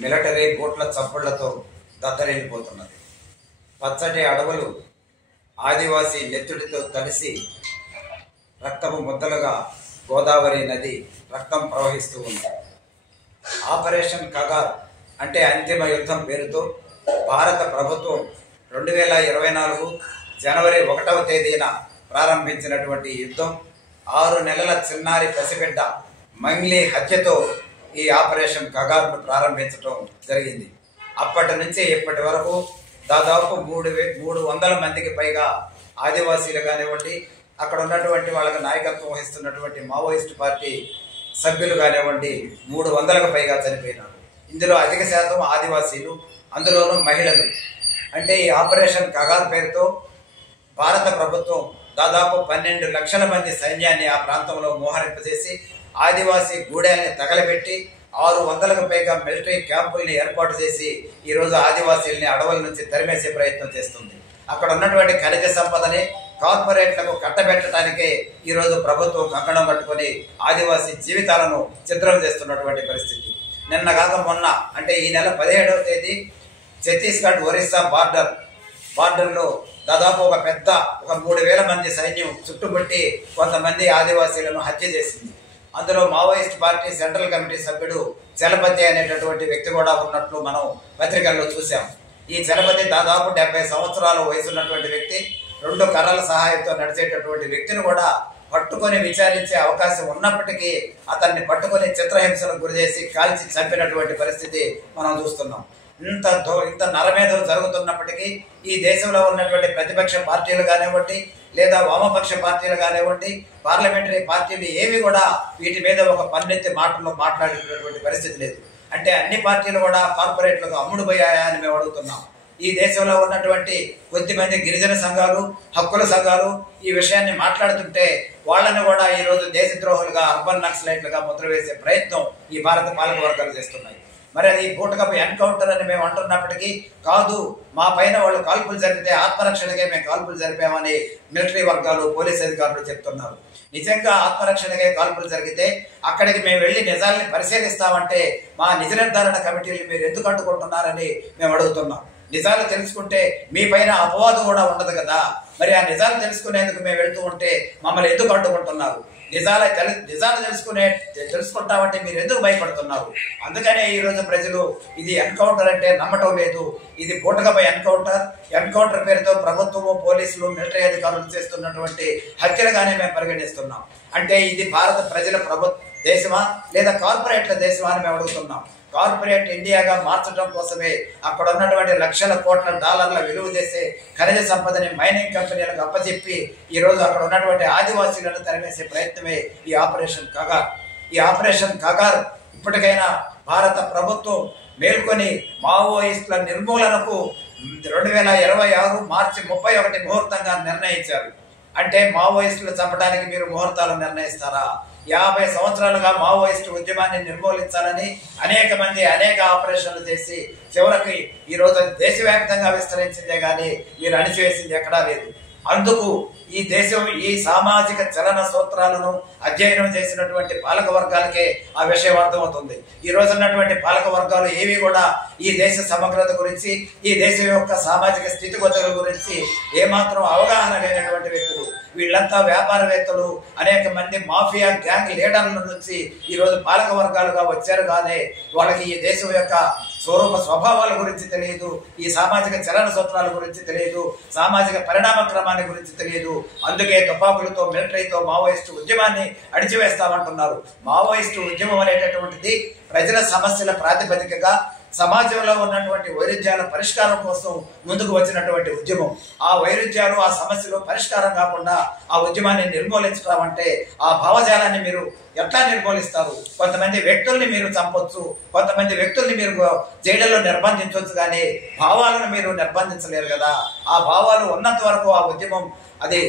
Military బూట్ల చప్పుళ్లతో దద్దరిల్లిపోతున్నది. పచ్చటి అడవులు ఆదివాసీ నెత్తుడితో కలిసి రక్తపు ముద్దలుగా గోదావరి నది రక్తం ప్రవహిస్తూ ఉంది. ఆపరేషన్ కగార్ అంటే అంతిమ యుద్ధం పేరుతో భారత ప్రభుత్వం 2024 జనవరి 1వ తేదీన ప్రారంభించినటువంటి యుద్ధం 6 నెలల చిన్నారి పసిబిడ్డ మంగ్లీ హత్యతో ఈ ఆపరేషన్ కగార్ను ప్రారంభించడం జరిగింది. అప్పటి నుంచి ఇప్పటి వరకు దాదాపు 300 మందికి పైగా ఆదివాసీలు కానివ్వండి, అక్కడ ఉన్నటువంటి వాళ్ళకి నాయకత్వం వహిస్తున్నటువంటి మావోయిస్ట్ పార్టీ సభ్యులు కానివ్వండి 300కు పైగా చనిపోయినారు. ఇందులో అధిక శాతం ఆదివాసీలు, అందులోనూ మహిళలు. అంటే ఈ ఆపరేషన్ కగార్ పేరుతో భారత ప్రభుత్వం దాదాపు 12 లక్షల మంది సైన్యాన్ని ఆ ప్రాంతంలో మోహరింపజేసి ఆదివాసీ గూడాన్ని తగలబెట్టి 600కు పైగా మిలిటరీ క్యాంపుల్ని ఏర్పాటు చేసి ఈరోజు ఆదివాసీల్ని అడవుల నుంచి తరిమేసే ప్రయత్నం చేస్తుంది. అక్కడ ఉన్నటువంటి ఖనిజ సంపదని కార్పొరేట్లకు కట్టబెట్టడానికే ఈరోజు ప్రభుత్వం కంకణం కట్టుకుని ఆదివాసీ జీవితాలను ఛిద్రం చేస్తున్నటువంటి పరిస్థితి. నిన్న కాక మొన్న అంటే ఈ నెల 17వ తేదీ ఛత్తీస్గఢ్ ఒరిస్సా బార్డర్లో దాదాపు ఒక 3000 మంది సైన్యం చుట్టుముట్టి కొంతమంది ఆదివాసీలను హత్య చేసింది. అందులో మావోయిస్ట్ పార్టీ సెంట్రల్ కమిటీ సభ్యుడు చలపతి అనేటటువంటి వ్యక్తి కూడా ఉన్నట్లు మనం పత్రికల్లో చూసాం. ఈ చలపతి దాదాపు 70 సంవత్సరాల వయసున్నటువంటి వ్యక్తి, 2 కర్రల సహాయంతో నడిచేటటువంటి వ్యక్తిని కూడా పట్టుకొని విచారించే అవకాశం ఉన్నప్పటికీ అతన్ని పట్టుకొని చిత్రహింసలకు గురిచేసి కాల్చి చంపినటువంటి పరిస్థితి మనం చూస్తున్నాం. ఇంత నరమేధం జరుగుతున్నప్పటికీ ఈ దేశంలో ఉన్నటువంటి ప్రతిపక్ష పార్టీలు కానివ్వండి, లేదా వామపక్ష పార్టీలు కానివ్వండి, పార్లమెంటరీ పార్టీలు ఏవి కూడా వీటి మీద ఒక పన్నెత్తి మాట్లాడేటటువంటి పరిస్థితి లేదు. అంటే అన్ని పార్టీలు కూడా కార్పొరేట్లకు అమ్ముడుపోయాయా అని మేము అడుగుతున్నాం. ఈ దేశంలో ఉన్నటువంటి కొద్దిమంది గిరిజన సంఘాలు, హక్కుల సంఘాలు ఈ విషయాన్ని మాట్లాడుతుంటే వాళ్ళని కూడా ఈరోజు దేశద్రోహులుగా, అర్బన్ నక్సలైట్లుగా ముద్ర వేసే ప్రయత్నం ఈ భారత పాలక వర్గాలు చేస్తున్నాయి. మరి అది బూటకపు ఎన్కౌంటర్ అని మేము అంటున్నప్పటికీ కాదు, మా పైన వాళ్ళు కాల్పులు జరిపితే ఆత్మరక్షణకే మేము కాల్పులు జరిపామని మిలిటరీ వర్గాలు, పోలీస్ అధికారులు చెప్తున్నారు. నిజంగా ఆత్మరక్షణకే కాల్పులు జరిగితే అక్కడికి మేము వెళ్ళి నిజాలని పరిశీలిస్తామంటే మా నిజ నిర్ధారణ కమిటీలు మీరు ఎందుకు అడ్డుకుంటున్నారని మేము అడుగుతున్నాం. నిజాలు తెలుసుకుంటే మీ పైన అపవాదు కూడా ఉండదు కదా. మరి ఆ నిజాలు తెలుసుకునేందుకు మేము వెళ్తూ ఉంటే మమ్మల్ని ఎందుకు అడ్డుకుంటున్నారు? నిజాలు తెలుసుకుంటామంటే మీరు ఎందుకు భయపడుతున్నారు? అందుకనే ఈరోజు ప్రజలు ఇది ఎన్కౌంటర్ అంటే నమ్మటం లేదు. ఇది పూటకపై ఎన్కౌంటర్ పేరుతో ప్రభుత్వము, పోలీసులు, మిలిటరీ అధికారులు చేస్తున్నటువంటి హత్యలుగానే మేము పరిగణిస్తున్నాం. అంటే ఇది భారత ప్రజల దేశమా లేదా కార్పొరేట్ల దేశమా అని మేము అడుగుతున్నాం. కార్పొరేట్ ఇండియాగా మార్చడం కోసమే అక్కడ ఉన్నటువంటి లక్షల కోట్ల డాలర్ల విలువ చేసే ఖనిజ సంపదని మైనింగ్ కంపెనీలకు అప్పచెప్పి ఈరోజు అక్కడ ఉన్నటువంటి ఆదివాసీలను తరిమేసే ప్రయత్నమే ఈ ఆపరేషన్ కగార్. ఈ ఆపరేషన్ కగార్ ఇప్పటికైనా భారత ప్రభుత్వం మేల్కొని మావోయిస్టుల నిర్మూలనకు 2026 మార్చి 31 ముహూర్తంగా నిర్ణయించారు. అంటే మావోయిస్టులు చంపడానికి మీరు ముహూర్తాలు నిర్ణయిస్తారా? 50 సంవత్సరాలుగా మావోయిస్టు ఉద్యమాన్ని నిర్మూలించాలని అనేక మంది అనేక ఆపరేషన్లు చేసి చివరికి ఈరోజు దేశవ్యాప్తంగా విస్తరించిందే కానీ మీరు అణిచివేసింది ఎక్కడా లేదు. అందుకు ఈ దేశం ఈ సామాజిక చలన సూత్రాలను అధ్యయనం చేసినటువంటి పాలక వర్గాలకే ఆ విషయం అర్థమవుతుంది. ఈ రోజు ఉన్నటువంటి పాలక వర్గాలు ఏవి కూడా ఈ దేశ సమగ్రత గురించి, ఈ దేశం యొక్క సామాజిక స్థితిగతుల గురించి ఏమాత్రం అవగాహన లేనటువంటి వ్యక్తులు. వీళ్ళంతా వ్యాపారవేత్తలు, అనేక మంది మాఫియా గ్యాంగ్ లీడర్ల నుంచి ఈరోజు పాలక వర్గాలుగా వచ్చారు. కానీ వాళ్ళకి ఈ దేశం యొక్క స్వభావాల గురించి తెలియదు, ఈ సామాజిక చలన సూత్రాల గురించి తెలియదు, సామాజిక పరిణామ క్రమాన్ని గురించి తెలియదు. అందుకే తుపాకులతో, మిలిటరీతో మావోయిస్టు ఉద్యమాన్ని అణిచివేస్తామంటున్నారు. మావోయిస్టు ఉద్యమం అనేటటువంటిది ప్రజల సమస్యల ప్రాతిపదికగా సమాజంలో ఉన్నటువంటి వైరుధ్యాల పరిష్కారం కోసం ముందుకు వచ్చినటువంటి ఉద్యమం. ఆ వైరుధ్యాలు, ఆ సమస్యలు పరిష్కారం కాకుండా ఆ ఉద్యమాన్ని నిర్మూలించడం అంటే ఆ భావజాలాన్ని మీరు ఎట్లా నిర్మూలిస్తారు? కొంతమంది వ్యక్తుల్ని మీరు చంపొచ్చు, కొంతమంది వ్యక్తుల్ని మీరు జైళ్ళలో నిర్బంధించవచ్చు, కానీ భావాలను మీరు నిర్బంధించలేరు కదా. ఆ భావాలు ఉన్నంత వరకు ఆ ఉద్యమం అది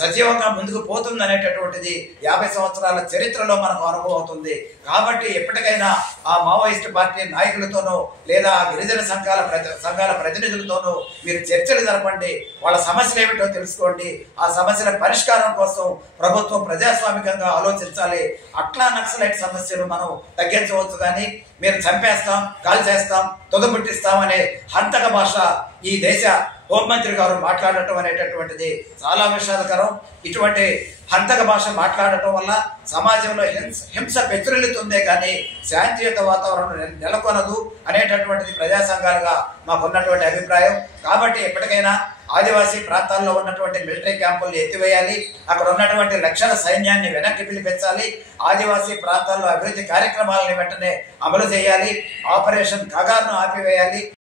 సజీవంగా ముందుకు పోతుంది అనేటటువంటిది 50 సంవత్సరాల చరిత్రలో మనకు అనుభవం అవుతుంది. కాబట్టి ఎప్పటికైనా ఆ మావోయిస్ట్ పార్టీ నాయకులతోనూ లేదా గిరిజన సంఘాల ప్రతినిధులతోనూ మీరు చర్చలు జరపండి, వాళ్ళ సమస్యలు ఏమిటో తెలుసుకోండి. ఆ సమస్యల పరిష్కారం కోసం ప్రభుత్వం ప్రజాస్వామికంగా ఆలోచించాలి. అట్లా నక్సలైట్ సమస్యను మనం తగ్గించవచ్చు. కానీ మీరు చంపేస్తాం, కాల్ చేస్తాం, తొదముట్టిస్తాం అనే హంతక భాష ఈ దేశ హోంమంత్రి గారు మాట్లాడటం అనేటటువంటిది చాలా విషాదకరం. ఇటువంటి హంతక భాష మాట్లాడటం వల్ల సమాజంలో హింస పెచ్చురిల్లుతుందే కానీ శాంతియుత వాతావరణం నెలకొనదు అనేటటువంటిది ప్రజా సంఘాలుగా మాకున్నటువంటి అభిప్రాయం. కాబట్టి ఎప్పటికైనా ఆదివాసీ ప్రాంతాల్లో ఉన్నటువంటి మిలిటరీ క్యాంపుల్ని ఎత్తివేయాలి, అక్కడ ఉన్నటువంటి లక్షల సైన్యాన్ని వెనక్కి పిలిపించాలి, ఆదివాసీ ప్రాంతాల్లో అభివృద్ధి కార్యక్రమాలను వెంటనే అమలు చేయాలి, ఆపరేషన్ కగార్ను ఆపివేయాలి.